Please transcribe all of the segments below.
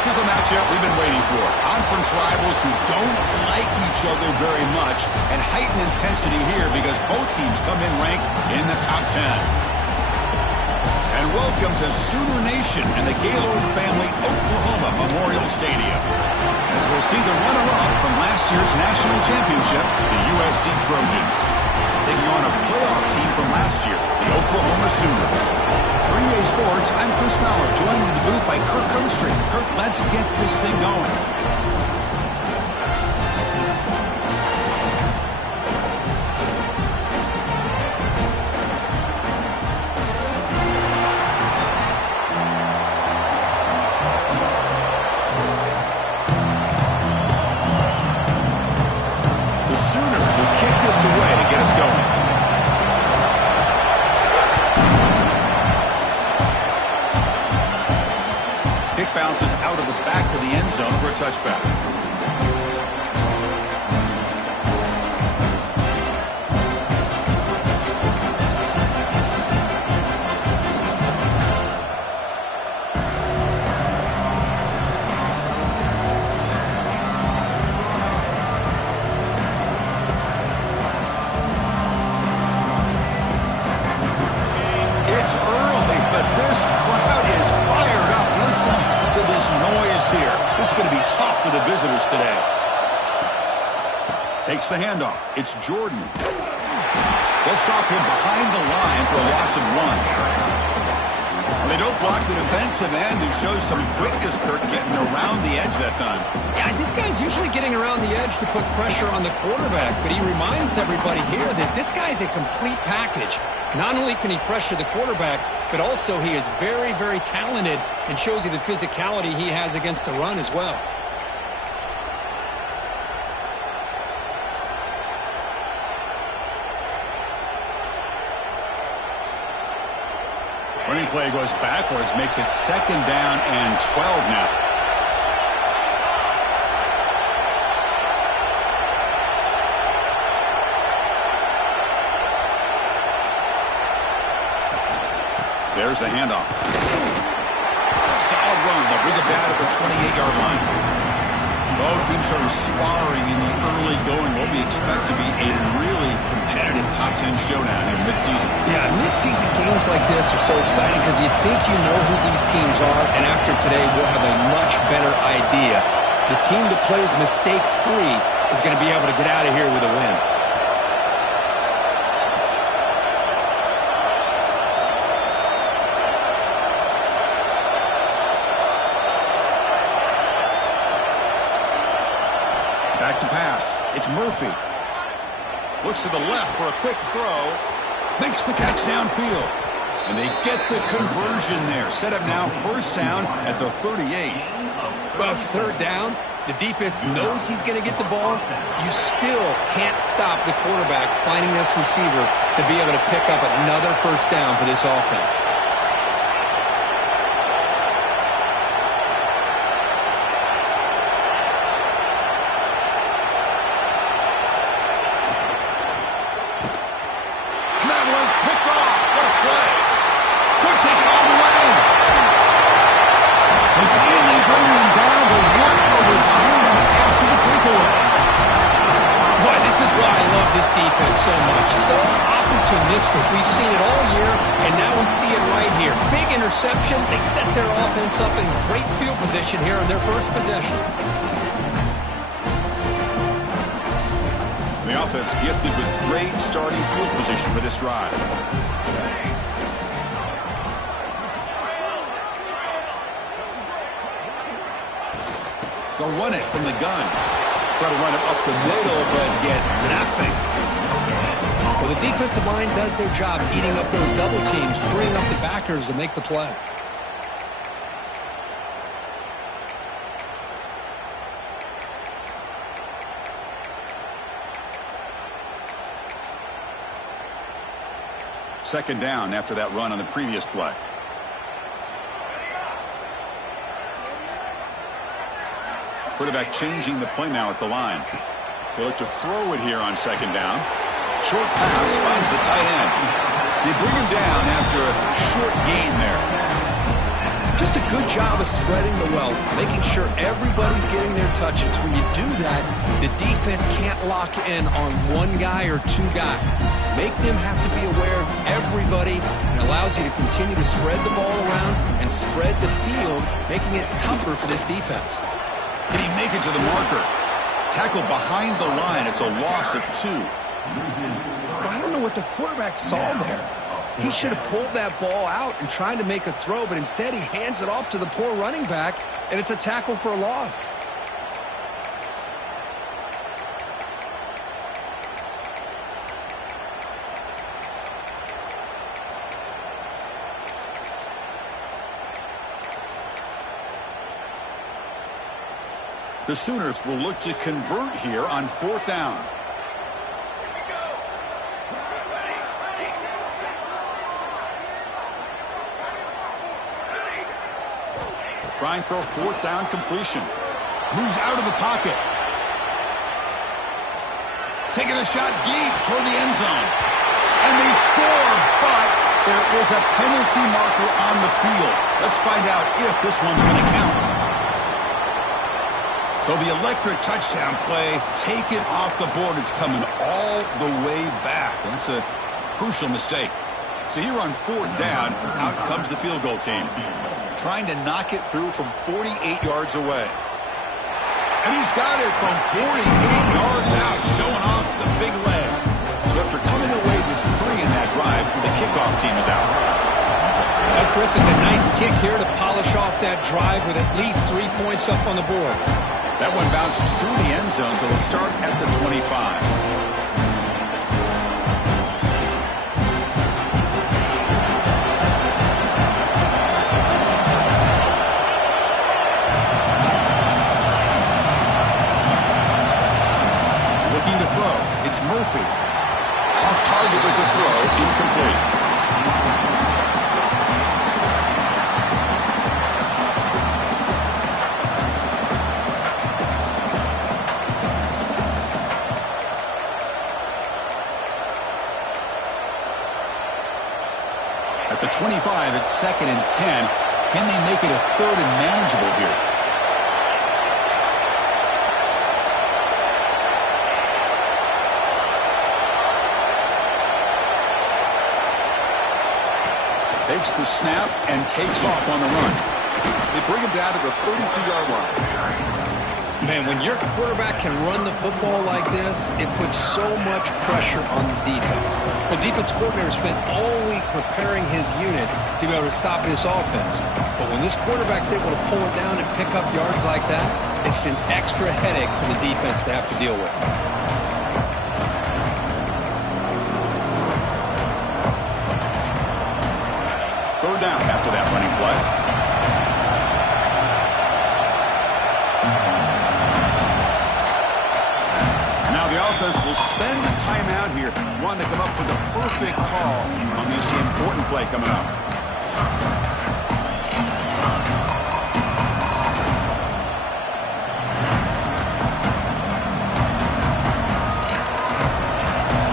This is a matchup we've been waiting for. Conference rivals who don't like each other very much, and heightened intensity here because both teams come in ranked in the top 10. And welcome to Sooner Nation and the Gaylord Family Oklahoma Memorial Stadium, as we'll see the runner-up from last year's national championship, the USC Trojans, taking on a playoff team from last year, the Oklahoma Sooners. For EA Sports, I'm Chris Fowler, joined in the booth by Kirk Hermstreet. Kirk, let's get this thing going. The Sooners will kick this away to get us going. Kick bounces out of the back of the end zone for a touchback. It's early, but this crowd is fired up. Listen to this noise here. This is going to be tough for the visitors today. Takes the handoff. It's Jordan. They'll stop him behind the line for a loss of 1. They don't block the defensive end, who shows some quickness, Kirk, getting around the edge that time. Yeah, this guy's usually getting around the edge to put pressure on the quarterback, but he reminds everybody here that this guy's a complete package. Not only can he pressure the quarterback, but also he is very, very talented and shows you the physicality he has against the run as well. Running play goes backwards, makes it 2nd down and 12 now. There's the handoff. Solid run. They'll bring it down at the 28-yard line. Both teams sort of sparring in the early going. What we expect to be a really competitive top 10 showdown here mid-season. Yeah, mid-season games like this are so exciting because you think you know who these teams are, and after today we'll have a much better idea. The team that plays mistake-free is going to be able to get out of here with a win. Back to pass. It's Murphy. Looks to the left for a quick throw. Makes the catch downfield. And they get the conversion there. Set up now 1st down at the 38. Well, it's 3rd down. The defense knows he's going to get the ball. You still can't stop the quarterback finding this receiver to be able to pick up another 1st down for this offense. This defense so much, so opportunistic. We've seen it all year, and now we see it right here. Big interception. They set their offense up in great field position here on their 1st possession. The offense gifted with great starting field position for this drive. They'll run it from the gun. Try to run it up the middle, but get nothing. Well, the defensive line does their job eating up those double teams, freeing up the backers to make the play. Second down after that run on the previous play. Quarterback changing the play now at the line. They look to throw it here on 2nd down. Short pass finds the tight end. They bring him down after a short gain there. Just a good job of spreading the wealth, making sure everybody's getting their touches. When you do that, the defense can't lock in on one guy or two guys. Make them have to be aware of everybody, and allows you to continue to spread the ball around and spread the field, making it tougher for this defense. Did he make it to the marker? Tackle behind the line. It's a loss of 2. Well, I don't know what the quarterback saw there. He should have pulled that ball out and tried to make a throw, but instead he hands it off to the poor running back, and it's a tackle for a loss. The Sooners will look to convert here on 4th down. Trying for a 4th down completion. Moves out of the pocket. Taking a shot deep toward the end zone. And they score, but there is a penalty marker on the field. Let's find out if this one's going to count. So the electric touchdown play, take it off the board. It's coming all the way back. That's a crucial mistake. So here on 4th down, out comes the field goal team. Trying to knock it through from 48 yards away. And he's got it from 48 yards out, showing off the big leg. So after coming away with 3 in that drive, the kickoff team is out. Well, Chris, it's a nice kick here to polish off that drive with at least 3 points up on the board. That one bounces through the end zone, so they'll start at the 25. It's Murphy. Off target with the throw, incomplete. At the 25, it's 2nd and 10. Can they make it a 3rd and manageable here? Takes the snap and takes off on the run. They bring him down to the 32-yard line. Man, when your quarterback can run the football like this, it puts so much pressure on the defense. The defense coordinator spent all week preparing his unit to be able to stop this offense. But when this quarterback's able to pull it down and pick up yards like that, it's an extra headache for the defense to have to deal with. Down after that running play. Now the offense will spend the timeout here, wanting to come up with a perfect call on this important play coming up.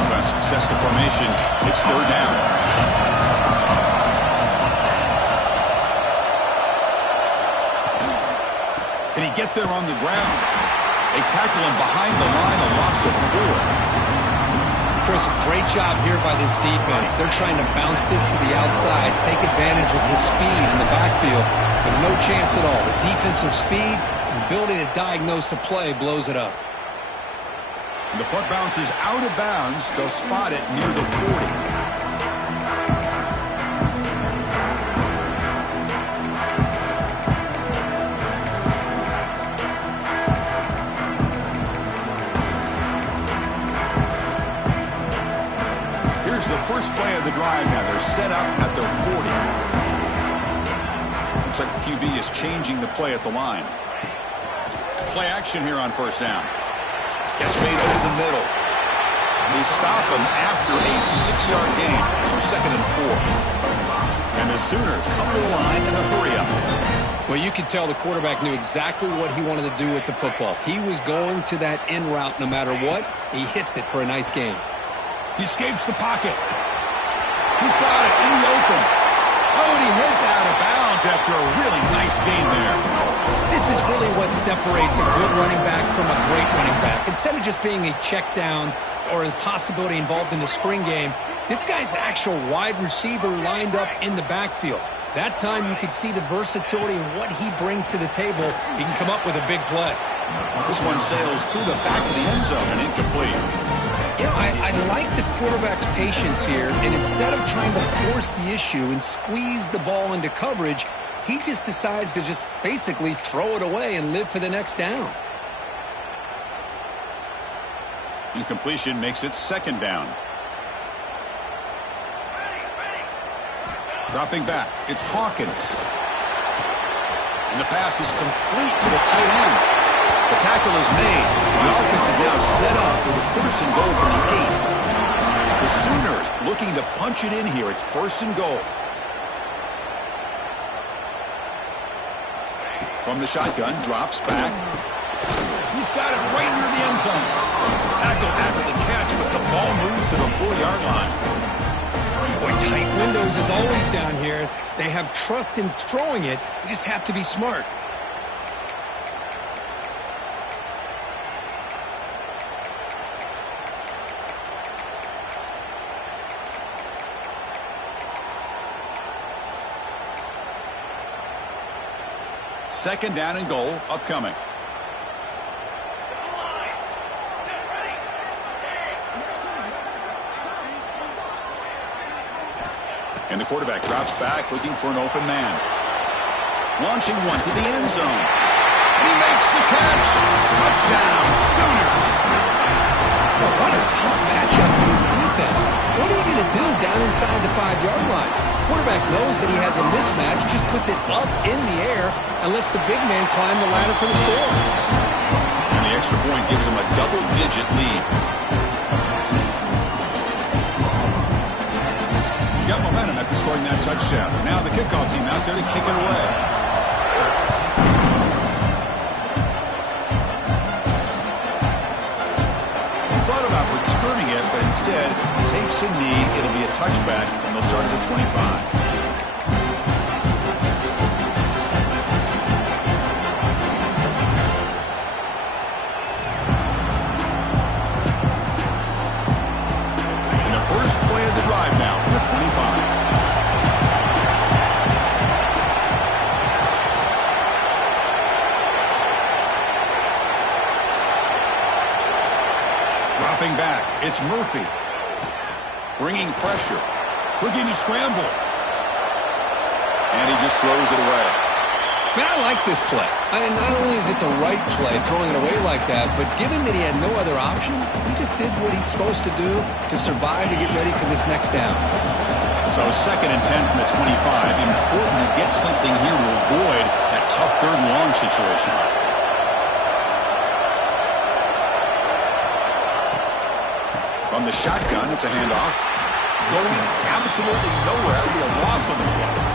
Offense success the formation. It's 3rd down. Can he get there on the ground? They tackle him behind the line, a loss of 4. Chris, great job here by this defense. They're trying to bounce this to the outside, take advantage of his speed in the backfield, but no chance at all. The defensive speed and ability to diagnose the play blows it up. And the punt bounces out of bounds. They'll spot it near the 40. The first play of the drive now. They're set up at their 40. Looks like the QB is changing the play at the line. Play action here on 1st down. Gets made over the middle. They stop him after a 6-yard gain. So 2nd and 4. And the Sooners come to the line in a hurry-up. Well, you could tell the quarterback knew exactly what he wanted to do with the football. He was going to that in route no matter what. He hits it for a nice gain. He escapes the pocket. He's got it in the open. Oh, and he heads out of bounds. yards after a really nice gain there. This is really what separates a good running back from a great running back. Instead of just being a check down or a possibility involved in the screen game, this guy's actual wide receiver lined up in the backfield. That time you could see the versatility and what he brings to the table. He can come up with a big play. This one sails through the back of the end zone and incomplete. You know, I like the quarterback's patience here, and instead of trying to force the issue and squeeze the ball into coverage, he just decides to just basically throw it away and live for the next down. Incompletion makes it second down. Dropping back, it's Hawkins. And the pass is complete to the tight end. The tackle is made. The offense is now set up with a first and goal from the 8. The Sooners looking to punch it in here. It's first and goal. From the shotgun, drops back. He's got it right near the end zone. Tackle after the catch, but the ball moves to the 4-yard line. Boy, tight windows is always down here. They have trust in throwing it. You just have to be smart. Second down and goal upcoming. And the quarterback drops back looking for an open man. Launching one to the end zone. He makes the catch. Touchdown, Sooners. Oh, what a tough matchup for this defense. What are you going to do down inside the 5-yard line? Quarterback knows that he has a mismatch, just puts it up in the air and lets the big man climb the ladder for the score. And the extra point gives him a double-digit lead. Got momentum after scoring that touchdown. Now the kickoff team out there to kick it away. He thought about returning it, but instead takes a knee. It'll be a touchback, and they'll start at the 25. First play of the drive now from the 25. Dropping back, it's Murphy. Bringing pressure. Looking to scramble. And he just throws it away. Man, I like this play. I mean, not only is it the right play, throwing it away like that, but given that he had no other option, he just did what he's supposed to do to survive to get ready for this next down. So second and 10 from the 25. Important to get something here to avoid that tough third and long situation. From the shotgun, it's a handoff. Going absolutely nowhere. It'll be a loss on the play.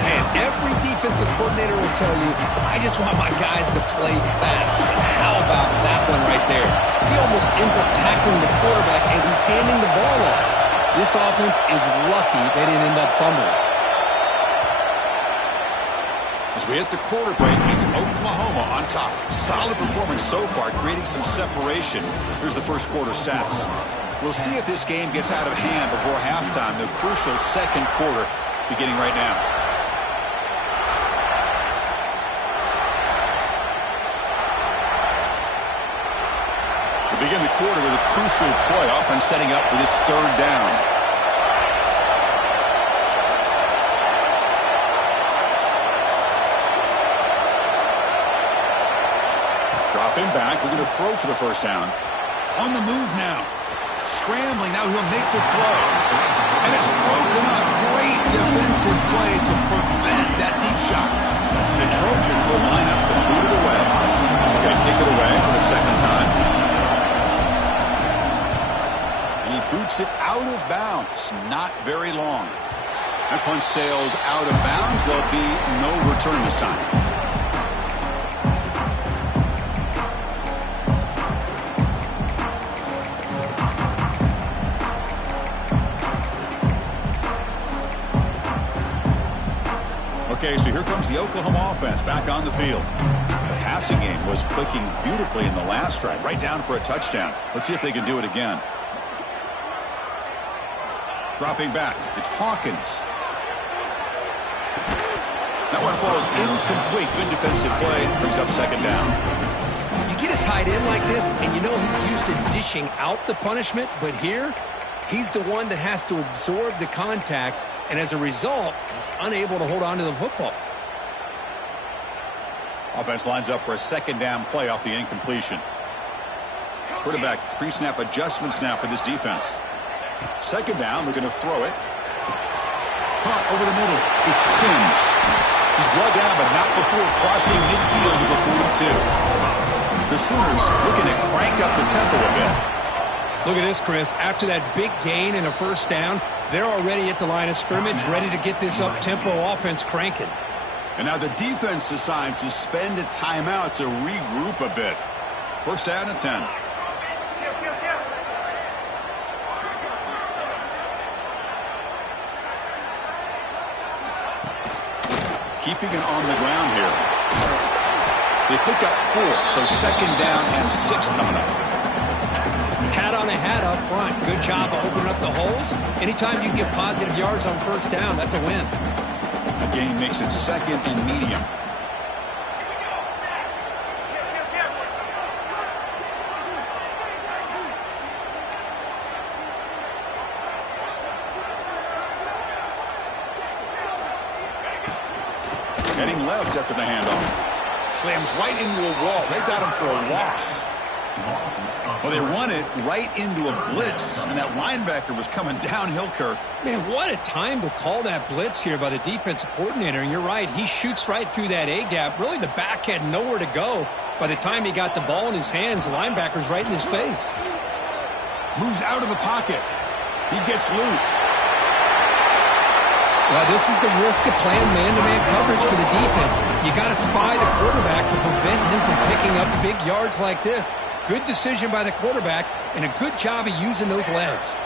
And every defensive coordinator will tell you, I just want my guys to play fast. And how about that one right there? He almost ends up tackling the quarterback as he's handing the ball off. This offense is lucky they didn't end up fumbling. As we hit the quarter break, it's Oklahoma on top. Solid performance so far, creating some separation. Here's the first quarter stats. We'll see if this game gets out of hand before halftime. The crucial second quarter beginning right now. Begin the quarter with a crucial play, often setting up for this third down. Dropping back, looking to throw for the first down. On the move now. Scrambling, now he'll make the throw. And it's broken up. Great defensive play to prevent that deep shot. The Trojans will line up to boot it away. Going to kick it away for the second time. Boots it out of bounds. Not very long. That punch sails out of bounds. There'll be no return this time. the Oklahoma offense back on the field. The passing game was clicking beautifully in the last drive, right down for a touchdown. Let's see if they can do it again. Dropping back, it's Hawkins. That one falls incomplete. Good defensive play. Brings up second down. You get a tight end like this, and you know he's used to dishing out the punishment, but here, he's the one that has to absorb the contact, and as a result, he's unable to hold on to the football. Offense lines up for a second down play off the incompletion. Quarterback pre-snap adjustments now for this defense. Second down, they're going to throw it. Caught over the middle. It's Sims. He's brought down, but not before crossing midfield to the 42. The Sooners looking to crank up the tempo a bit. Look at this, Chris. After that big gain and a first down, they're already at the line of scrimmage, ready to get this up-tempo offense cranking. And now the defense decides to spend a timeout to regroup a bit. First down and 10. Keeping it on the ground here. They pick up 4, so second down and 6 coming up. Hat on a hat up front. Good job of opening up the holes. Anytime you can get positive yards on first down, that's a win. The game makes it second and medium. Heading left after the handoff. Slams right into a wall. They've got him for a loss. Well, they run it right into a blitz, and that linebacker was coming downhill, Kirk. Man, what a time to call that blitz here by the defensive coordinator. And you're right, he shoots right through that A-gap. Really, the back had nowhere to go. By the time he got the ball in his hands, the linebacker's right in his face. Moves out of the pocket. He gets loose. Well, this is the risk of playing man-to-man coverage for the defense. You got to spy the quarterback to prevent him from picking up big yards like this. Good decision by the quarterback, and a good job of using those legs.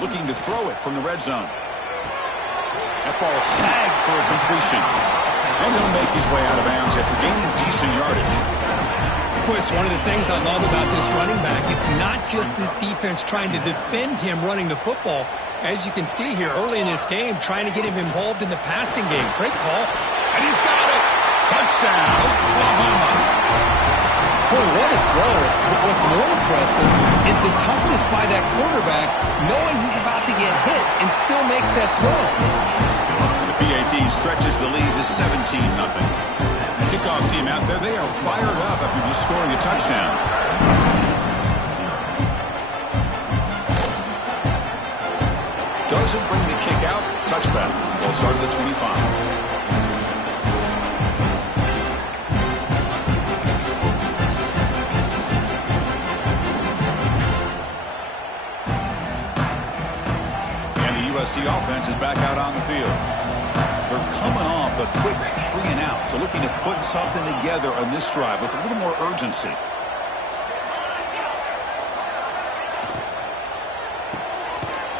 Looking to throw it from the red zone. That ball sagged for a completion. And he'll make his way out of bounds after gaining decent yardage. Chris, one of the things I love about this running back, it's not just this defense trying to defend him running the football. As you can see here early in this game, trying to get him involved in the passing game. Great call. And he's got it. Touchdown, Oklahoma. Boy, what a throw. But what's more impressive is the toughness by that quarterback, knowing he's about to get hit and still makes that throw. The PAT stretches the lead to 17-0. Kickoff team out there, they are fired up after just scoring a touchdown. Doesn't bring the kick out. Touchback. They'll start at the 25. USC offense is back out on the field. They're coming off a quick 3-and-out, so looking to put something together on this drive with a little more urgency.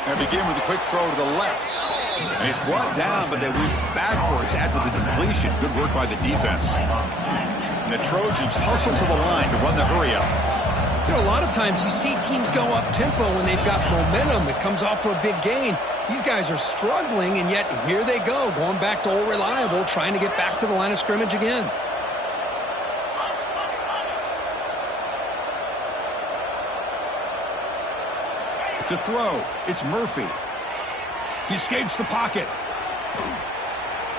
And begin with a quick throw to the left. And he's brought down, but they went backwards after the completion. Good work by the defense. And the Trojans hustle to the line to run the hurry-up. You know, a lot of times you see teams go up-tempo when they've got momentum that comes off to a big gain. These guys are struggling, and yet here they go, going back to old reliable, trying to get back to the line of scrimmage again. To throw, it's Murphy. He escapes the pocket.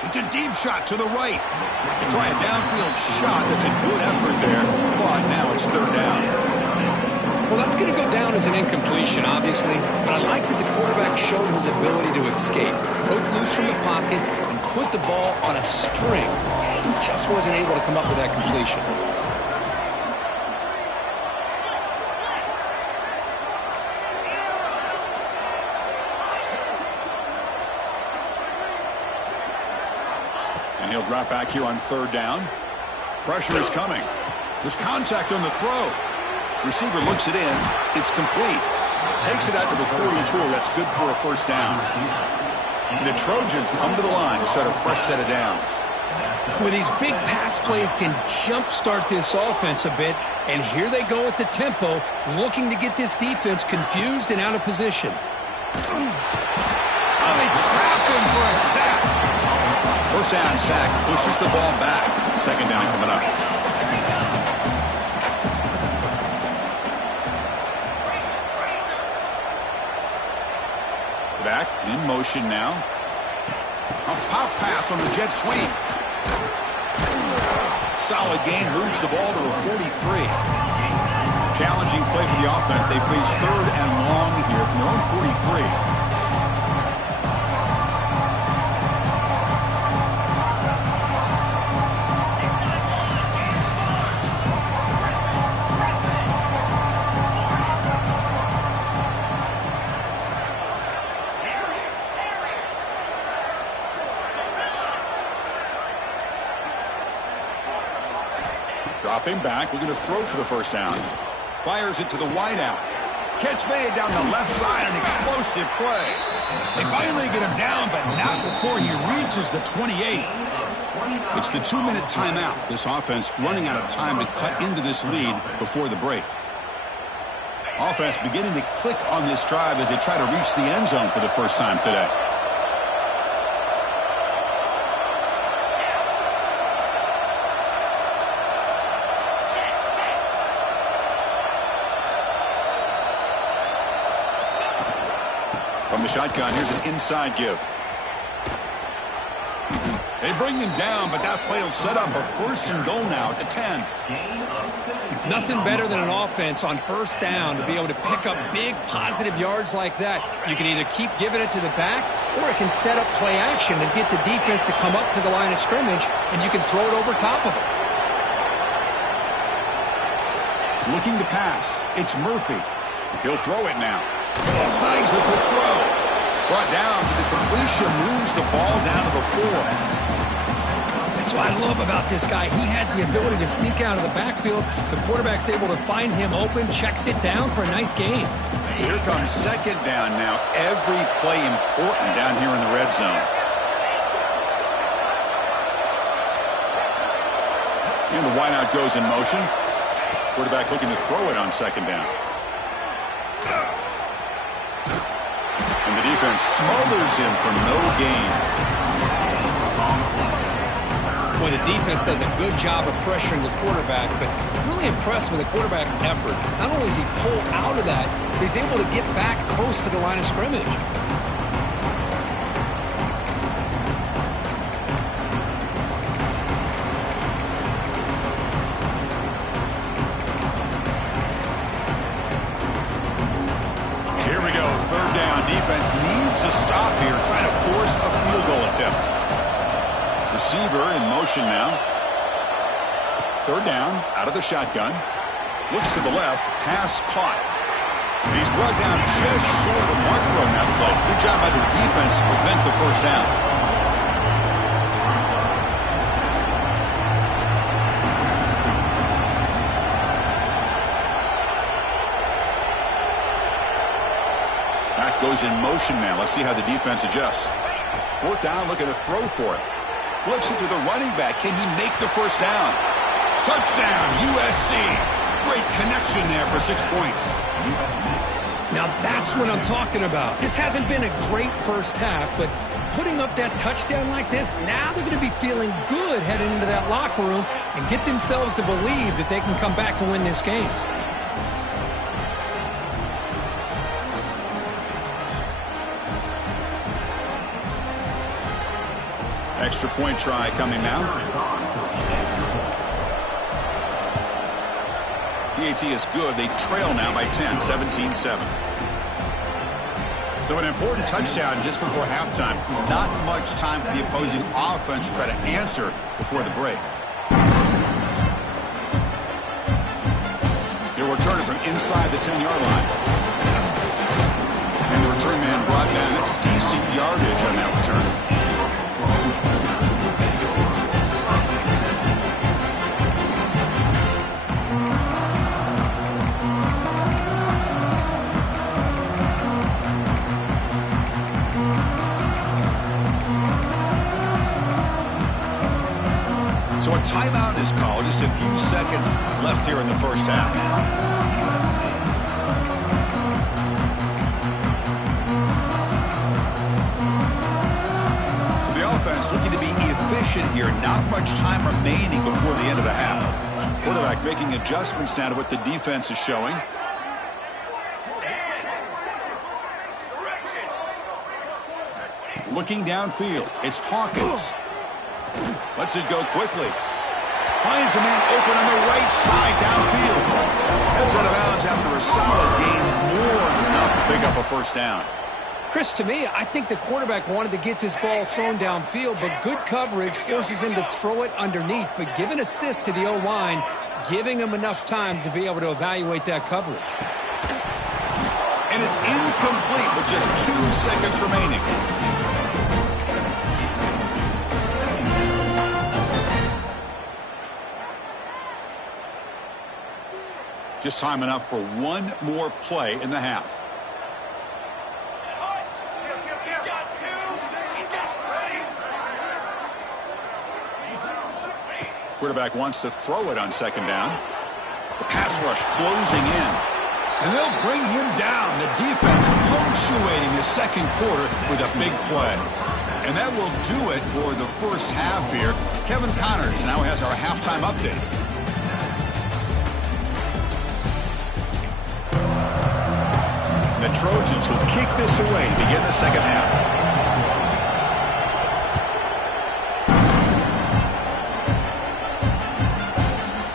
It's a deep shot to the right. They try a downfield shot. That's a good effort there, but now it's third down. Well, that's going to go down as an incompletion, obviously, but I like that the quarterback showed his ability to escape, broke loose from the pocket, and put the ball on a string. He just wasn't able to come up with that completion. And he'll drop back here on third down. Pressure is coming. There's contact on the throw. Receiver looks it in. It's complete. Takes it out to the 44. That's good for a first down. And the Trojans come to the line to start a fresh set of downs. Well, these big pass plays can jumpstart this offense a bit. And here they go with the tempo, looking to get this defense confused and out of position. Oh, they trap him for a sack. First down sack pushes the ball back. Second down coming up. Back in motion now. A pop pass on the jet sweep. Solid gain, moves the ball to the 43. Challenging play for the offense. They face third and long here from their own 43. Dropping back, looking to throw for the first down. Fires it to the wideout. Catch made down the left side, an explosive play. They finally get him down, but not before he reaches the 28. It's the 2-minute timeout. This offense running out of time to cut into this lead before the break. Offense beginning to click on this drive as they try to reach the end zone for the first time today. From the shotgun, here's an inside give. They bring him down, but that play will set up a first and goal now at the 10. Nothing better than an offense on first down to be able to pick up big positive yards like that. You can either keep giving it to the back, or it can set up play action and get the defense to come up to the line of scrimmage, and you can throw it over top of it. Looking to pass. It's Murphy. He'll throw it now. Snags with the throw. Brought down, but the completion moves the ball down to the 4. That's what I love about this guy. He has the ability to sneak out of the backfield. The quarterback's able to find him open, checks it down for a nice gain. So here comes second down now. Every play important down here in the red zone. And the wideout goes in motion. Quarterback looking to throw it on second down. And the defense smothers him for no gain. Well, the defense does a good job of pressuring the quarterback, but really impressed with the quarterback's effort. Not only does he pull out of that, but he's able to get back close to the line of scrimmage. Defense needs a stop here, trying to force a field goal attempt. Receiver in motion now. Third down, out of the shotgun. Looks to the left, pass caught. And he's brought down just short of a marker on that play. Good job by the defense to prevent the first down. Goes in motion now. Let's see how the defense adjusts. Fourth down, looking to throw for it. Flips it to the running back. Can he make the first down? Touchdown, USC. Great connection there for 6 points. Now that's what I'm talking about. This hasn't been a great first half, but putting up that touchdown like this, now they're going to be feeling good heading into that locker room and get themselves to believe that they can come back and win this game. Extra point try coming now. PAT is good. They trail now by 10, 17-7. So an important touchdown just before halftime. Not much time for the opposing offense to try to answer before the break. They're returning from inside the 10-yard line. And the return man brought down. That's decent yardage on that return. So a timeout is called. Just a few seconds left here in the first half. So the offense looking to be efficient here. Not much time remaining before the end of the half. Quarterback making adjustments now to what the defense is showing. Looking downfield, it's Hawkins. Lets it go quickly. Finds a man open on the right side downfield. Heads out of bounds after a solid game, more than enough to pick up a first down. Chris, to me, I think the quarterback wanted to get this ball thrown downfield, but good coverage forces him to throw it underneath. But give an assist to the O-line, giving him enough time to be able to evaluate that coverage. And it's incomplete with just 2 seconds remaining. Just time enough for one more play in the half. Quarterback wants to throw it on second down. The pass rush closing in. And they'll bring him down. The defense punctuating the second quarter with a big play. And that will do it for the first half here. Kevin Connors now has our halftime update. The Trojans will kick this away to begin the second half.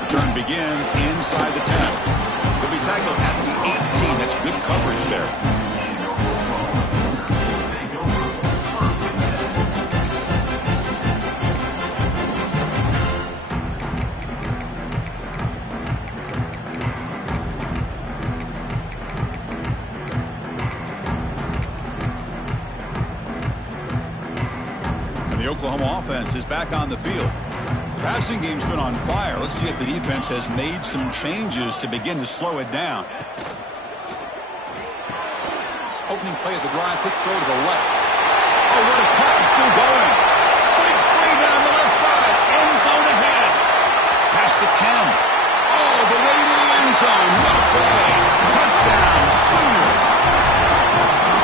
Return begins inside the 10. He'll be tackled at the 18. That's good coverage there. The Oklahoma offense is back on the field. The passing game's been on fire. Let's see if the defense has made some changes to begin to slow it down. Opening play of the drive, quick throw to the left. Oh, what a cut, still going. Breaks free down the left side, end zone ahead. Past the 10. Oh, the way to the end zone. What a play. Touchdown, Sooners.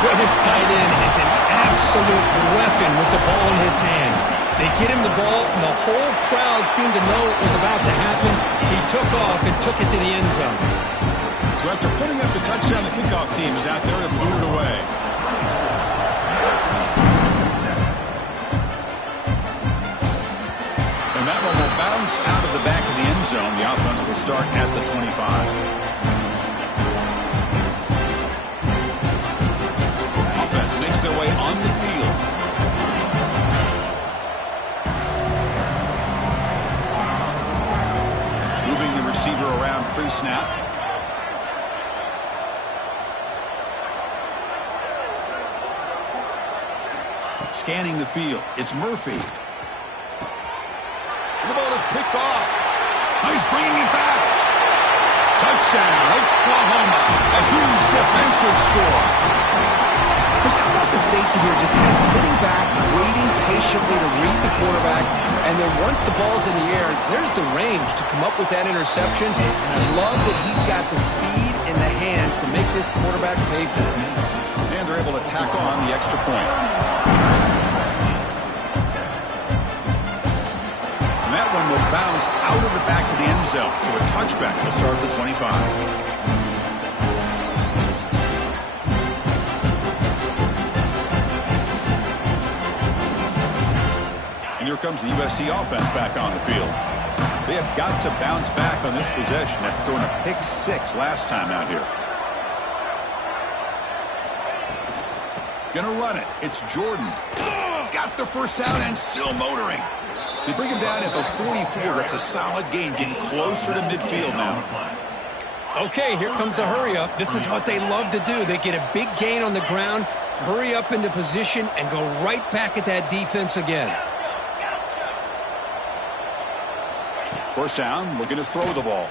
Well, this tight end is an absolute weapon with the ball in his hands. They get him the ball, and the whole crowd seemed to know it was about to happen. He took off and took it to the end zone. So after putting up the touchdown, the kickoff team is out there to boot it away. And that one will bounce out of the back of the end zone. The offense will start at the 25. Makes their way on the field. Moving the receiver around pre-snap. Scanning the field. It's Murphy. The ball is picked off. Oh, he's bringing it back. Touchdown, Oklahoma. A huge defensive score. Chris, how about the safety here? Just kind of sitting back, waiting patiently to read the quarterback, and then once the ball's in the air, there's the range to come up with that interception. And I love that he's got the speed in the hands to make this quarterback pay for it. And they're able to tack on the extra point. And that one will bounce out of the back of the end zone. So a touchback will start at the 25. And here comes the USC offense back on the field. They have got to bounce back on this possession after throwing a pick 6 last time out here. Gonna run it. It's Jordan. He's got the first down and still motoring. They bring him down at the 44. That's a solid gain, getting closer to midfield now. Okay, here comes the hurry up. This is what they love to do. They get a big gain on the ground, hurry up into position, and go right back at that defense again. First down, looking to throw the ball.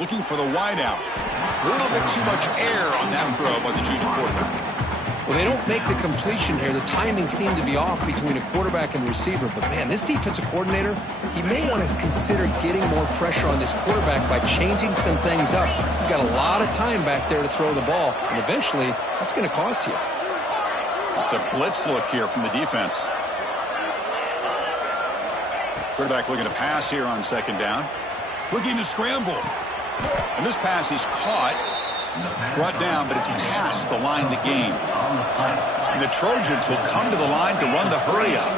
Looking for the wideout. A little bit too much air on that throw by the junior quarterback. Well, they don't make the completion here. The timing seemed to be off between a quarterback and receiver. But, man, this defensive coordinator, he may want to consider getting more pressure on this quarterback by changing some things up. You've got a lot of time back there to throw the ball, and eventually that's going to cost you. It's a blitz look here from the defense. Quarterback looking to pass here on second down. Looking to scramble. And this pass is caught, brought down, but it's past the line to gain. And the Trojans will come to the line to run the hurry up.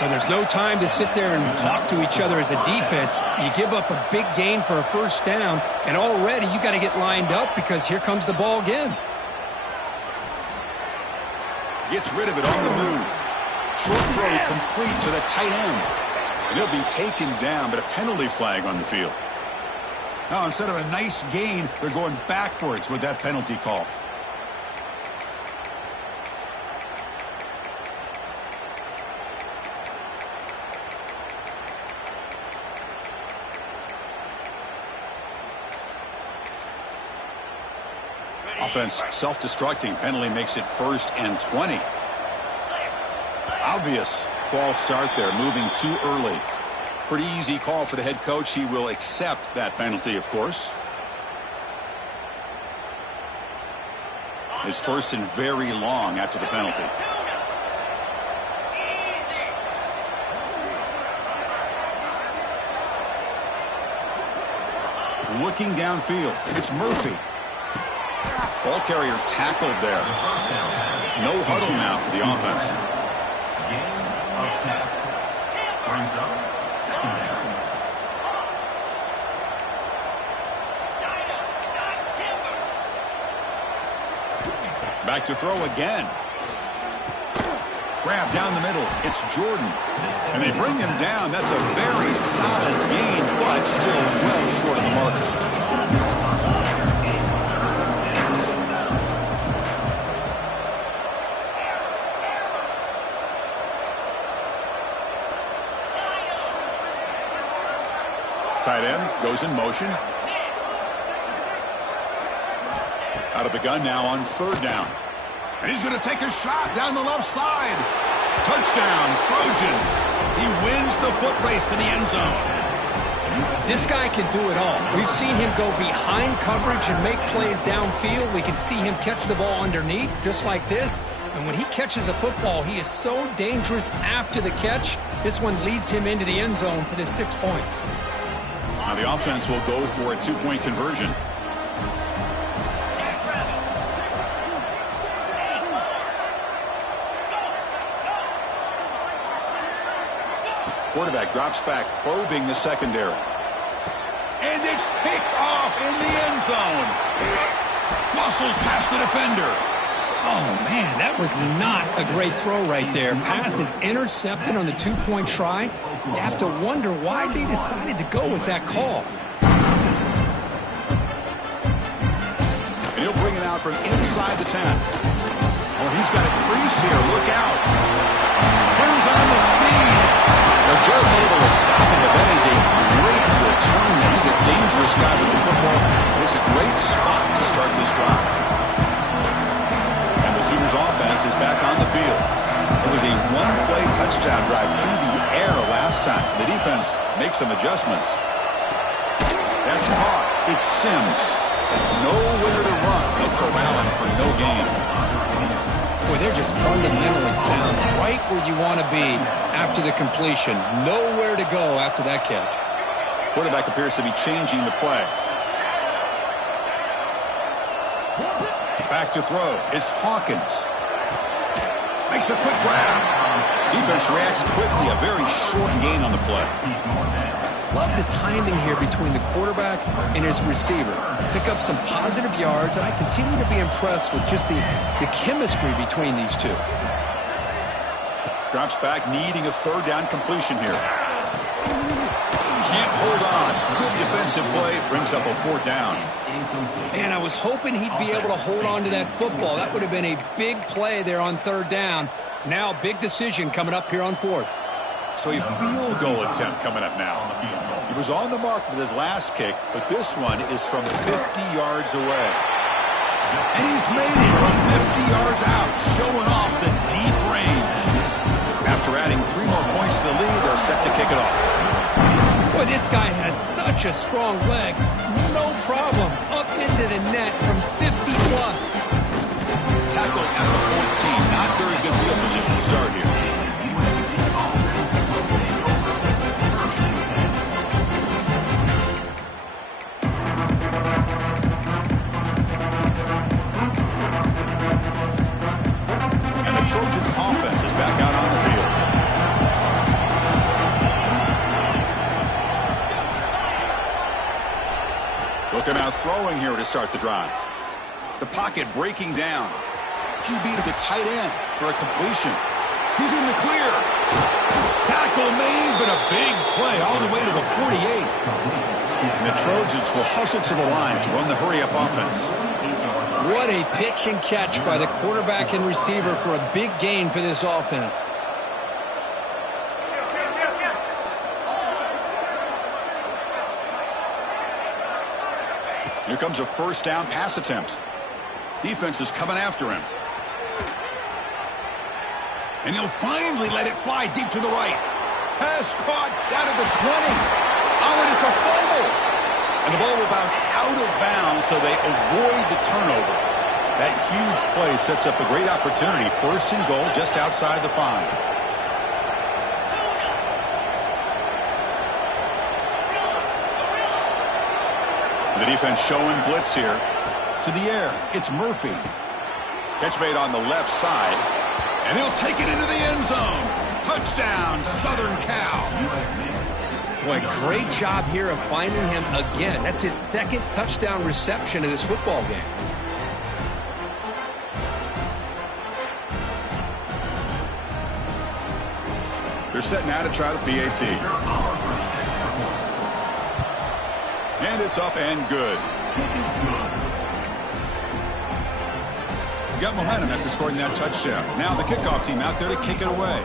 And there's no time to sit there and talk to each other as a defense. You give up a big gain for a first down, and already you got to get lined up because here comes the ball again. Gets rid of it on the move. Short throw complete to the tight end. And he'll be taken down, but a penalty flag on the field. Now, instead of a nice gain, they're going backwards with that penalty call. Offense self-destructing. Penalty makes it 1st and 20. Obvious false start there, moving too early. Pretty easy call for the head coach. He will accept that penalty, of course. It's 1st and very long after the penalty. Looking downfield. It's Murphy. Ball carrier tackled there. No huddle now for the offense. Back to throw again. Grab down the middle. It's Jordan. And they bring him down. That's a very solid gain, but still well short of the marker. Tight end goes in motion. Out of the gun now on 3rd down. And he's going to take a shot down the left side. Touchdown, Trojans. He wins the foot race to the end zone. This guy can do it all. We've seen him go behind coverage and make plays downfield. We can see him catch the ball underneath, just like this. And when he catches a football, he is so dangerous after the catch. This one leads him into the end zone for the 6 points. Now the offense will go for a 2-point conversion. Quarterback drops back, probing the secondary. And it's picked off in the end zone. Muscles past the defender. Oh, man, that was not a great throw right there. Pass is intercepted on the 2-point try. You have to wonder why they decided to go with that call. And he'll bring it out from inside the 10. Oh, he's got a crease here. Look out. Turns on the speed. They're just able to stop him, but that is a great return. He's a dangerous guy with the football. It's a great spot to start this drive. And the Sooners offense is back on the field. It was a 1-play touchdown drive through the air last time. The defense makes some adjustments. That's caught. It's Sims. Nowhere to run. No corralling for no gain. Boy, they're just fundamentally sound, right where you want to be after the completion. Nowhere to go after that catch. Quarterback appears to be changing the play. Back to throw. It's Hawkins. Makes a quick grab. Defense reacts quickly. A very short gain on the play. Love the timing here between the quarterback and his receiver. Pick up some positive yards, and I continue to be impressed with just the chemistry between these two. Drops back, needing a 3rd down completion here. Can't hold on. Good defensive play. Brings up a 4th down. Man, I was hoping he'd be able to hold on to that football. That would have been a big play there on 3rd down. Now, big decision coming up here on 4th. So a field goal attempt coming up now. He was on the mark with his last kick, but this one is from 50 yards away. And he's made it from 50 yards out, showing off the deep range. After adding 3 more points to the lead, they're set to kick it off. Boy, this guy has such a strong leg. No problem. Up into the net from 50 plus. Tackled at the 14. Not very good field position to start here. And the Trojans' offense is back out on the field. Looking out throwing here to start the drive. The pocket breaking down. QB to the tight end for a completion. He's in the clear. Tackle made, but a big play all the way to the 48. And the Trojans will hustle to the line to run the hurry-up offense. What a pitch and catch by the quarterback and receiver for a big gain for this offense. Here comes a first down pass attempt. Defense is coming after him. And he'll finally let it fly deep to the right. Pass caught down at the 20. Oh, and it's a fumble. And the ball will bounce out of bounds, so they avoid the turnover. That huge play sets up a great opportunity. First and goal just outside the 5. The defense showing blitz here. To the air, it's Murphy. Catch made on the left side. And he'll take it into the end zone. Touchdown, Southern Cal. Boy, great job here of finding him again. That's his second touchdown reception in this football game. They're set now to try the PAT. And it's up and good. Got momentum after scoring that touchdown. Now the kickoff team out there to kick it away.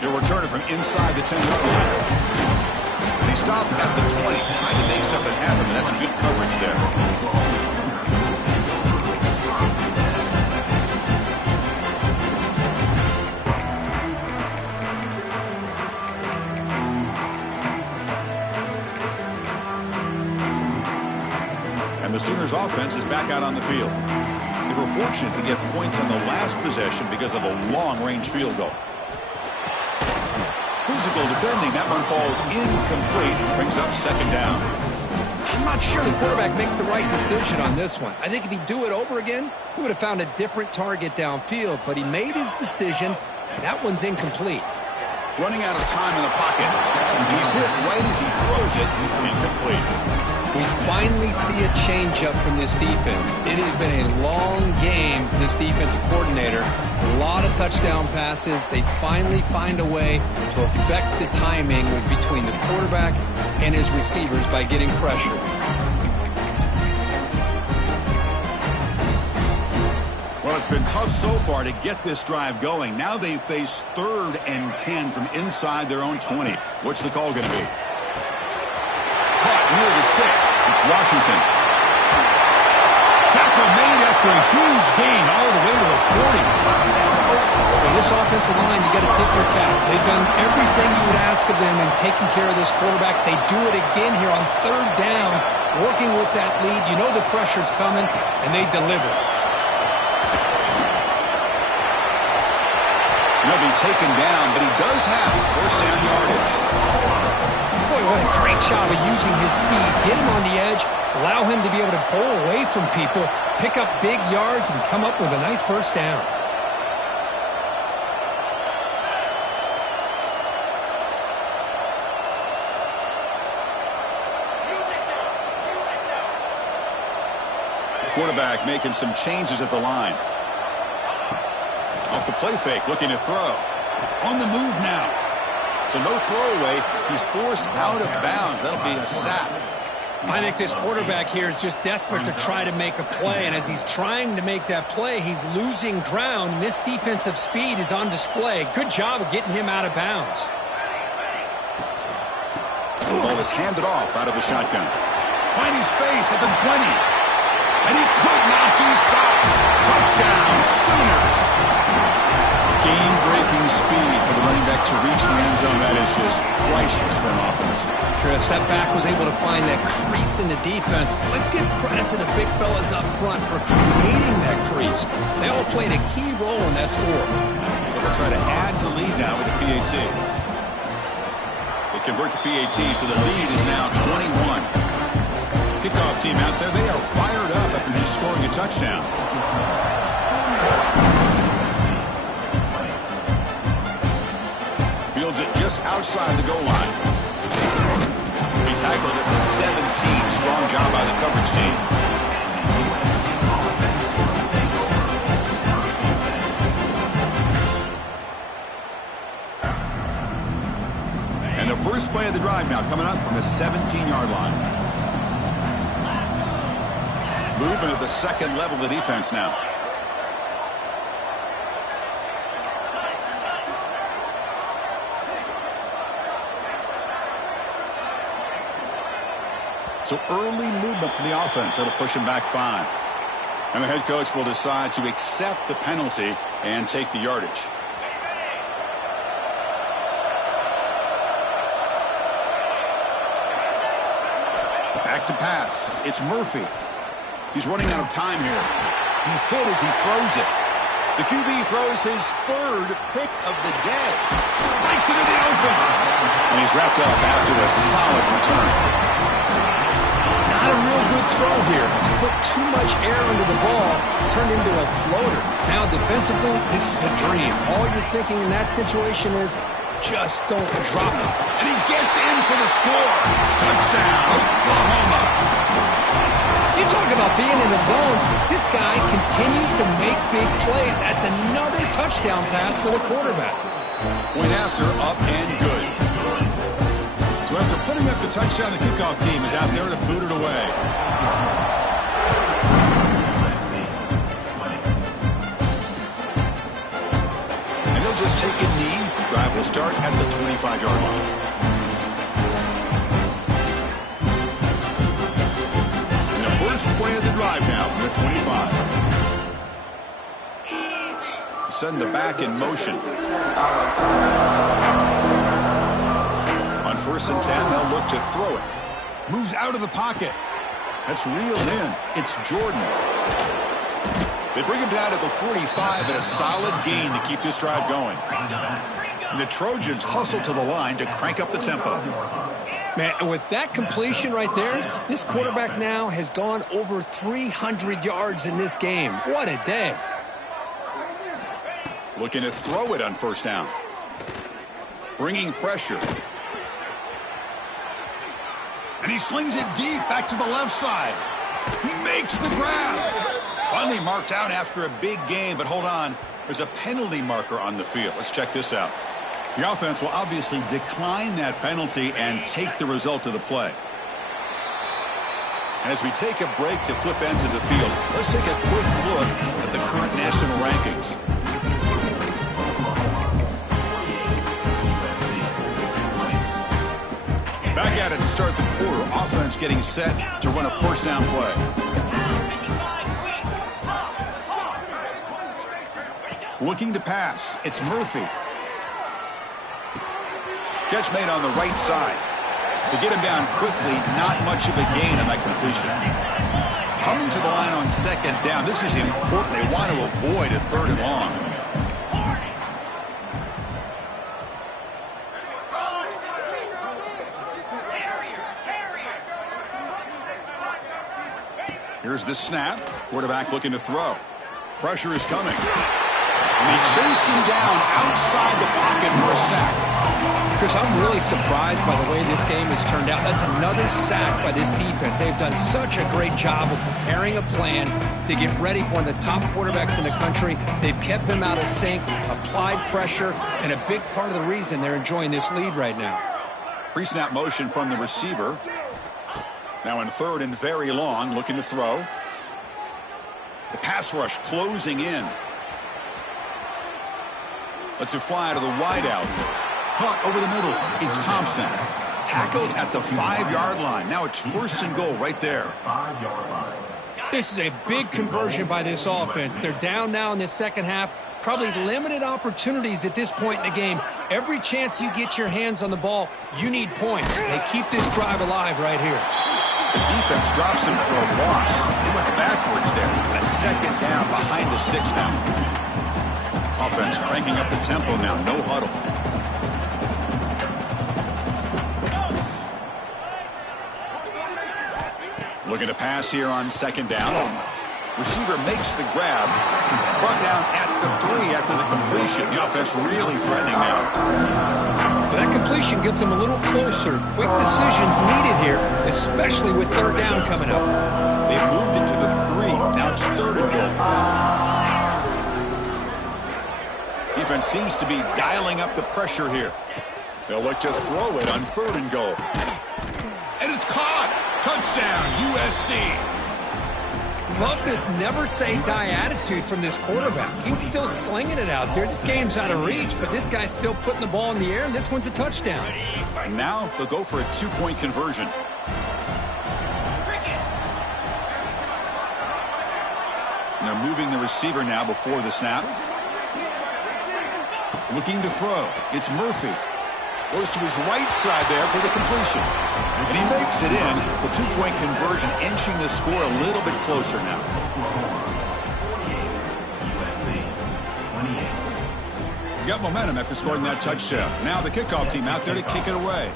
He'll return it from inside the 10-yard line. And he stopped at the 20, trying to make something happen. That's good coverage there. And the Sooners offense is back out on the field. They were fortunate to get points on the last possession because of a long-range field goal. Physical defending. That one falls incomplete. Brings up second down. I'm not sure the quarterback makes the right decision on this one. I think if he'd do it over again, he would have found a different target downfield. But he made his decision, and that one's incomplete. Running out of time in the pocket. He's hit right as he throws it. Incomplete. We finally see a changeup from this defense. It has been a long game for this defensive coordinator. A lot of touchdown passes. They finally find a way to affect the timing between the quarterback and his receivers by getting pressure. Well, it's been tough so far to get this drive going. Now they face 3rd and 10 from inside their own 20. What's the call going to be? Caught near the sticks. It's Washington. Tackle made after a huge gain all the way to the 40. Well, this offensive line, you got to tip your cap. They've done everything you would ask of them in taking care of this quarterback. They do it again here on 3rd down, working with that lead. You know the pressure's coming, and they deliver. He'll be taken down, but he does have first down yardage. Boy, what a great job of using his speed. Get him on the edge, allow him to be able to pull away from people, pick up big yards, and come up with a nice first down. The quarterback making some changes at the line. Off the play fake, looking to throw. On the move now. So no throwaway. He's forced out of bounds. That'll be a sack. I think this quarterback here is just desperate to try to make a play, and as he's trying to make that play, he's losing ground, and this defensive speed is on display. Good job of getting him out of bounds. ball is handed off out of the shotgun. Finding space at the 20. And he could not be stopped. Touchdown, Sooners. Game-breaking speed for the running back to reach the end zone. That is just priceless for an offense. Chris, that back was able to find that crease in the defense. Let's give credit to the big fellas up front for creating that crease. They all played a key role in that score. So they'll try to add to the lead now with the PAT. They convert the PAT, so the lead is now 21. Kickoff team out there, they are fired up after just scoring a touchdown. Fields it just outside the goal line. He tackled it at the 17. Strong job by the coverage team. And the first play of the drive now coming up from the 17-yard line. Movement at the second level of the defense now. So early movement from the offense. That'll push him back 5. And the head coach will decide to accept the penalty and take the yardage. Back to pass. It's Murphy. He's running out of time here. He's hit as he throws it. The QB throws his third pick of the day. Breaks into the open. And he's wrapped up after a solid return. Not a real good throw here. Put too much air under the ball, turned into a floater. Now defensively, this is a dream. All you're thinking in that situation is just don't drop it. And he gets in for the score. Touchdown, Oklahoma. You talk about being in the zone. This guy continues to make big plays. That's another touchdown pass for the quarterback. Point after, up and good. So after putting up the touchdown, the kickoff team is out there to boot it away. And they'll just take a knee. Drive will start at the 25-yard line. Play of the drive now from the 25. Send the back in motion. On 1st and 10, they'll look to throw it. Moves out of the pocket. That's reeled in. It's Jordan. They bring him down at the 45 and a solid gain to keep this drive going. And the Trojans hustle to the line to crank up the tempo. Man, and with that completion right there, this quarterback now has gone over 300 yards in this game. What a day. Looking to throw it on 1st down. Bringing pressure. And he slings it deep back to the left side. He makes the grab. Finally marked out after a big game, but hold on. There's a penalty marker on the field. Let's check this out. The offense will obviously decline that penalty and take the result of the play. And as we take a break to flip into the field, let's take a quick look at the current national rankings. Back at it to start the quarter. Offense getting set to run a 1st down play. Looking to pass. It's Murphy. Catch made on the right side. To get him down quickly, not much of a gain on that completion. Coming to the line on 2nd down. This is important. They want to avoid a 3rd and long. Here's the snap. Quarterback looking to throw. Pressure is coming. And they chase him down outside the pocket for a sack. Chris, I'm really surprised by the way this game has turned out. That's another sack by this defense. They've done such a great job of preparing a plan to get ready for one of the top quarterbacks in the country. They've kept him out of sync, applied pressure, and a big part of the reason they're enjoying this lead right now. Pre-snap motion from the receiver. Now in 3rd and very long, looking to throw. The pass rush closing in. Lets it fly to the wideout. Caught over the middle. It's Thompson. Tackled at the 5-yard line. Now it's 1st and goal right there. This is a big conversion by this offense. They're down now in the second half. Probably limited opportunities at this point in the game. Every chance you get your hands on the ball, you need points. They keep this drive alive right here. The defense drops him for a loss. He went backwards there. A 2nd down behind the sticks now. Offense cranking up the tempo now. No huddle. Looking to pass here on 2nd down. Receiver makes the grab. Brought down at the 3 after the completion. The offense really threatening now. That completion gets them a little closer. Quick decisions needed here, especially with 3rd down coming up. They moved it to the 3. Now it's 3rd and goal. Defense seems to be dialing up the pressure here. They'll look to throw it on 3rd and goal. And it's caught. Touchdown, USC. Love this never-say-die attitude from this quarterback. He's still slinging it out there. This game's out of reach, but this guy's still putting the ball in the air, and this one's a touchdown. Now they'll go for a 2-point conversion. And they're moving the receiver now before the snap. Looking to throw. It's Murphy. Goes to his right side there for the completion. And he makes it in. The 2-point conversion inching the score a little bit closer now. Got momentum after scoring that touchdown. Now the kickoff team out there to kick it away.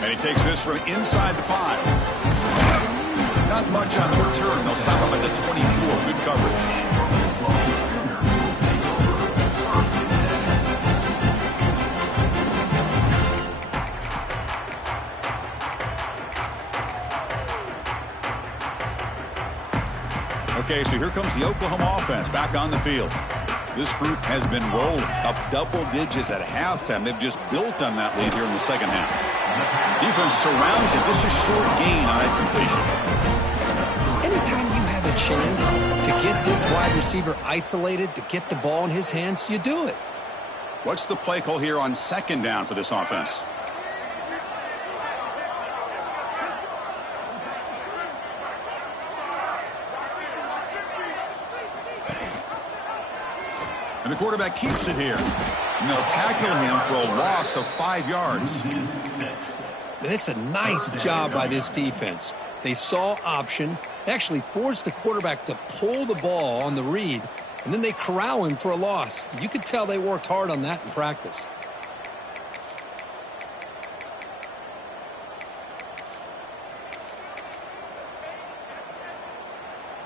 And he takes this from inside the 5. Not much on the return. They'll stop him at the 24. Good coverage. Okay, so here comes the Oklahoma offense back on the field. This group has been rolling up double digits at halftime. They've just built on that lead here in the second half. Defense surrounds him. Just a short gain on that completion. Anytime you have a chance to get this wide receiver isolated, to get the ball in his hands, you do it. What's the play call here on 2nd down for this offense? And the quarterback keeps it here. And they'll tackle him for a loss of 5 yards. It's a nice job by this defense. They saw option. They actually forced the quarterback to pull the ball on the read, and then they corral him for a loss. You could tell they worked hard on that in practice.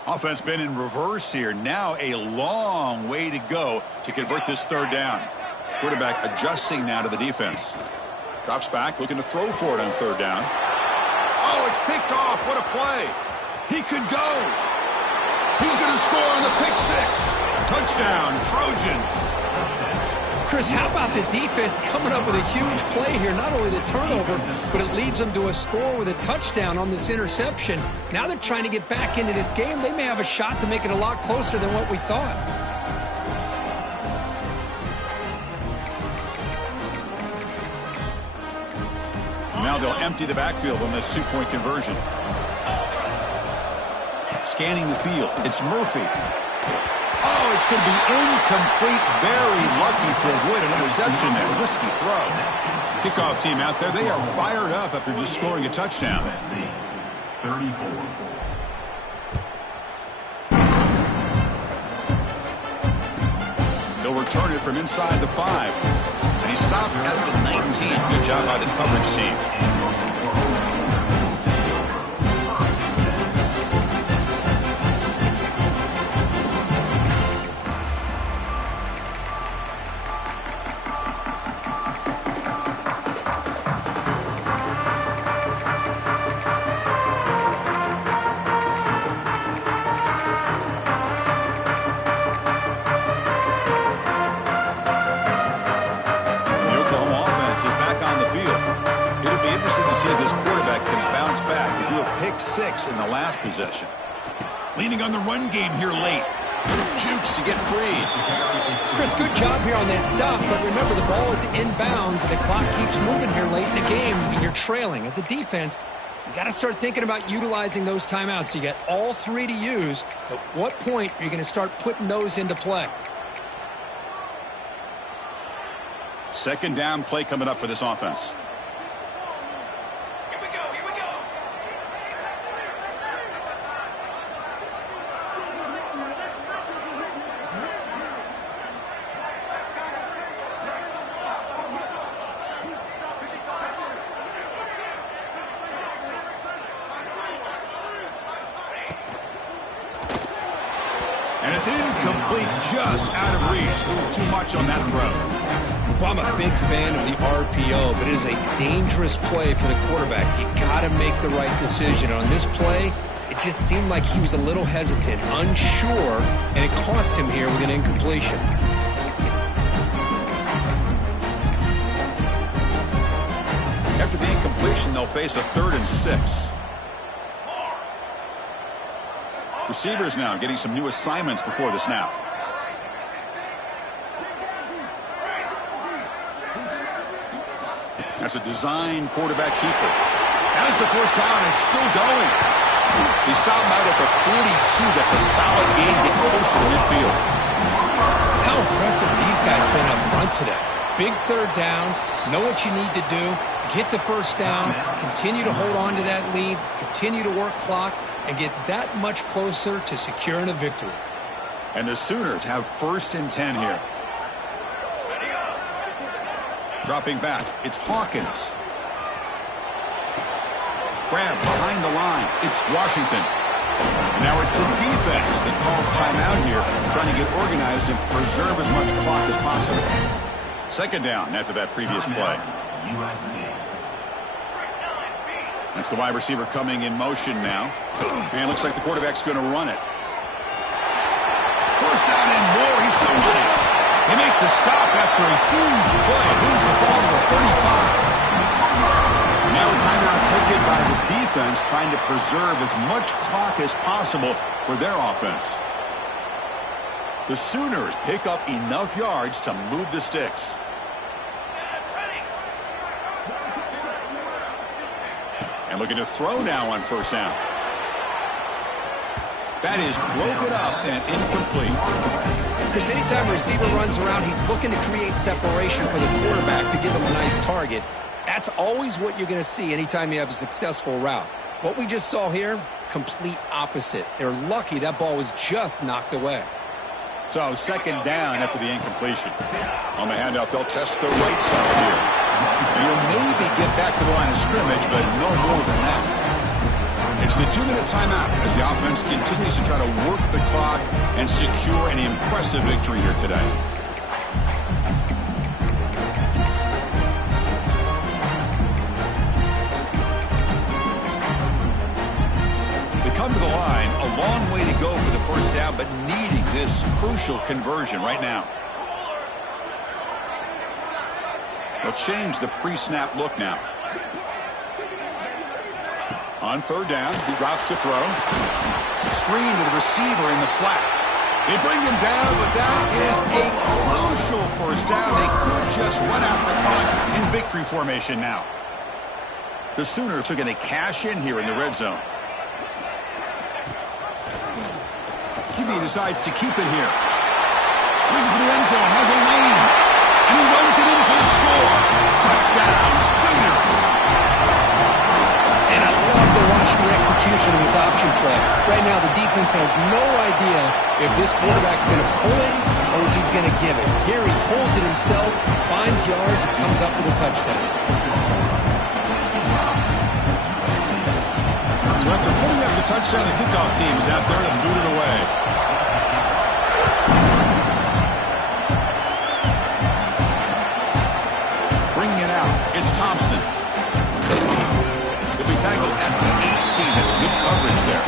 Offense been in reverse here. Now a long way to go to convert this 3rd down. Quarterback adjusting now to the defense. Drops back, looking to throw for it on 3rd down. Oh, it's picked off. What a play. He could go. He's going to score on the pick 6. Touchdown, Trojans. Chris, how about the defense coming up with a huge play here? Not only the turnover, but it leads them to a score with a touchdown on this interception. Now they're trying to get back into this game. They may have a shot to make it a lot closer than what we thought. Now they'll empty the backfield on this 2-point conversion. Scanning the field. It's Murphy. Oh, it's going to be incomplete. Very lucky to avoid an interception there. Risky throw. Kickoff team out there. They are fired up after just scoring a touchdown. 34. They'll return it from inside the 5. And he stopped at the 19. Good job by the coverage team. Pick 6 in the last possession. Leaning on the run game here late. Jukes to get free. Chris, good job here on that stop, but remember the ball is inbounds and the clock keeps moving here late in the game when you're trailing. As a defense, you got to start thinking about utilizing those timeouts. You got all three to use. At what point are you going to start putting those into play? Second down play coming up for this offense. And it's incomplete, just out of reach. A little too much on that throw. Well, I'm a big fan of the RPO, but it is a dangerous play for the quarterback. You got to make the right decision. On this play, it just seemed like he was a little hesitant, unsure, and it cost him here with an incompletion. After the incompletion, they'll face a 3rd and 6. Receivers now getting some new assignments before the snap. That's a design quarterback keeper. As the first down is still going. He stopped him out at the 42. That's a solid gain, getting closer to midfield. How impressive these guys been up front today. Big 3rd down, know what you need to do, get the first down, continue to hold on to that lead, continue to work clock, and get that much closer to securing a victory. And the Sooners have 1st and 10 here. Dropping back, it's Hawkins. Grab behind the line, it's Washington. And now it's the defense that calls timeout here, trying to get organized and preserve as much clock as possible. Second down after that previous play. That's the wide receiver coming in motion now. And it looks like the quarterback's going to run it. First down and more. He's still running. They make the stop after a huge play. Moves the ball to the 35. Now a timeout taken by the defense, trying to preserve as much clock as possible for their offense. The Sooners pick up enough yards to move the sticks. And looking to throw now on first down. That is broken up and incomplete. Chris, anytime a receiver runs around, he's looking to create separation for the quarterback to give him a nice target. That's always what you're going to see anytime you have a successful route. What we just saw here, complete opposite. They're lucky that ball was just knocked away. So second down after the incompletion. On the handoff, they'll test the right side here. And you'll maybe get back to the line of scrimmage, but no more than that. It's the 2-minute timeout as the offense continues to try to work the clock and secure an impressive victory here today. They come to the line, a long way to go for the first down, but needing this crucial conversion right now. They'll change the pre-snap look now. On third down, he drops to throw. Screen to the receiver in the flat. They bring him down, but that is a crucial first down. They could just run out the clock in victory formation now. The Sooners are going to cash in here in the red zone. QB decides to keep it here. Looking for the end zone, has a lane. And he runs it in for the score. Touchdown, Sooners. And I love to watch the execution of this option play. Right now, the defense has no idea if this quarterback's going to pull it or if he's going to give it. Here he pulls it himself, finds yards, and comes up with a touchdown. So after putting up the touchdown, the kickoff team is out there to boot it away. Bringing it out, it's Thompson. He'll be tackled at the 18. That's good coverage there.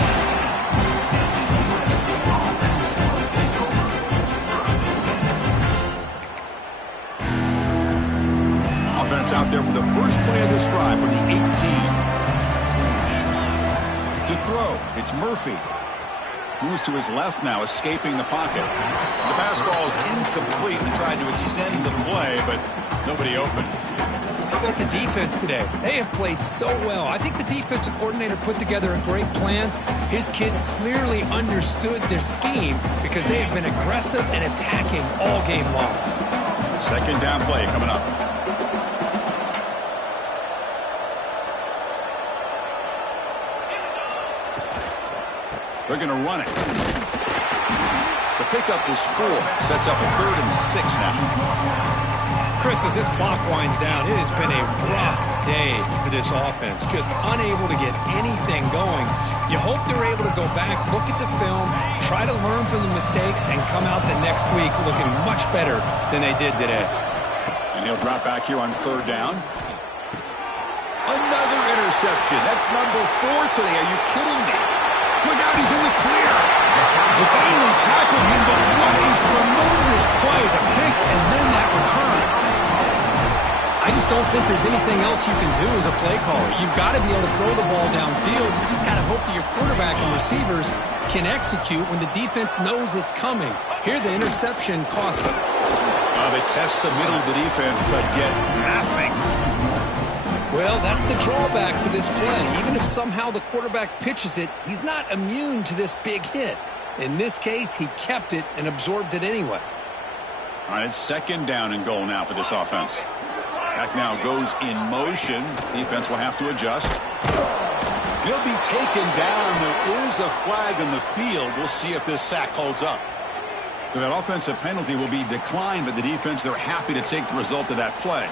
Offense out there for the first play of this drive from the 18. To throw, it's Murphy. Moves to his left now, escaping the pocket. The pass ball is incomplete and tried to extend the play, but nobody open. How about the defense today? They have played so well. I think the defensive coordinator put together a great plan. His kids clearly understood their scheme because they have been aggressive and attacking all game long. Second down play coming up. They're going to run it. The pickup is 4. Sets up a 3rd and 6 now. Chris, as this clock winds down, it has been a rough day for this offense. Just unable to get anything going. You hope they're able to go back, look at the film, try to learn from the mistakes, and come out the next week looking much better than they did today. And he'll drop back here on 3rd down. Another interception. That's number 4 today. Are you kidding me? Look out, he's in the clear. They finally tackle him, but what a tremendous play. The pick and then that return. I just don't think there's anything else you can do as a play caller. You've got to be able to throw the ball downfield. You just got to hope that your quarterback and receivers can execute when the defense knows it's coming. Here, the interception cost them. They test the middle of the defense, but get nothing. Well, that's the drawback to this play. Even if somehow the quarterback pitches it, he's not immune to this big hit. In this case, he kept it and absorbed it anyway. All right, it's 2nd down and goal now for this offense. Back now goes in motion. Defense will have to adjust. He'll be taken down. There is a flag on the field. We'll see if this sack holds up. So that offensive penalty will be declined, but the defense, they're happy to take the result of that play.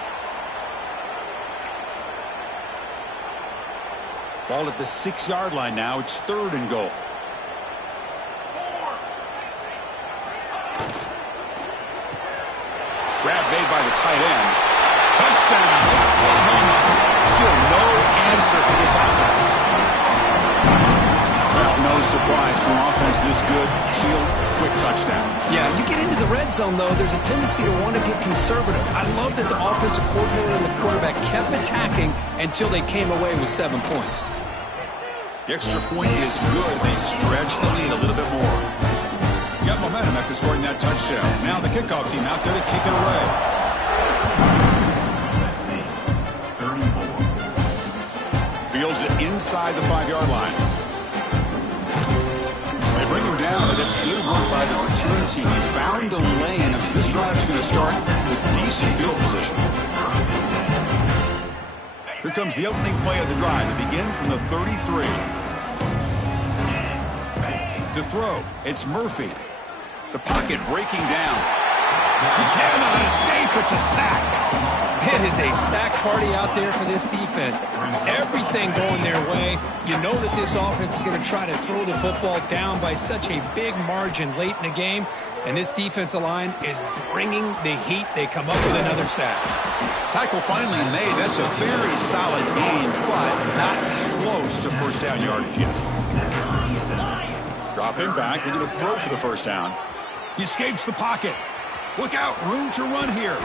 Ball at the 6-yard line now. It's 3rd and goal. Grab made by the tight end. Touchdown. Oklahoma. Still no answer for this offense. Well, no surprise from offense this good. Shield, quick touchdown. Yeah, you get into the red zone, though, there's a tendency to want to get conservative. I love that the offensive coordinator and the quarterback kept attacking until they came away with 7 points. The extra point is good. They stretch the lead a little bit more. Got momentum after scoring that touchdown. Now the kickoff team out there to kick it away. Fields it inside the 5-yard line. They bring him down, but that's good work by the return team. He found a lane, and so this drive's going to start with decent field position. Here comes the opening play of the drive. They begin from the 33. To throw, it's Murphy. The pocket breaking down. He cannot escape. It's a sack. It is a sack party out there for this defense. Everything going their way. You know that this offense is going to try to throw the football down by such a big margin late in the game. And this defensive line is bringing the heat. They come up with another sack. Tackle finally made. That's a very solid gain, but not close to first down yardage yet. Drop him back. We're going to throw for the first down. He escapes the pocket. Look out. Room to run here.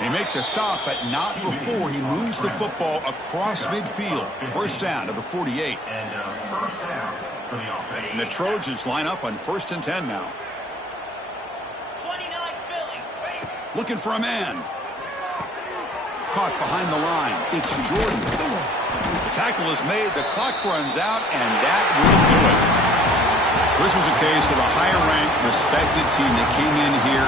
They make the stop, but not before he moves the football across midfield. First down to the 48. And the Trojans line up on 1st and 10 now. Looking for a man. Caught behind the line. It's Jordan. The tackle is made. The clock runs out, and that will do it. This was a case of a higher-ranked, respected team that came in here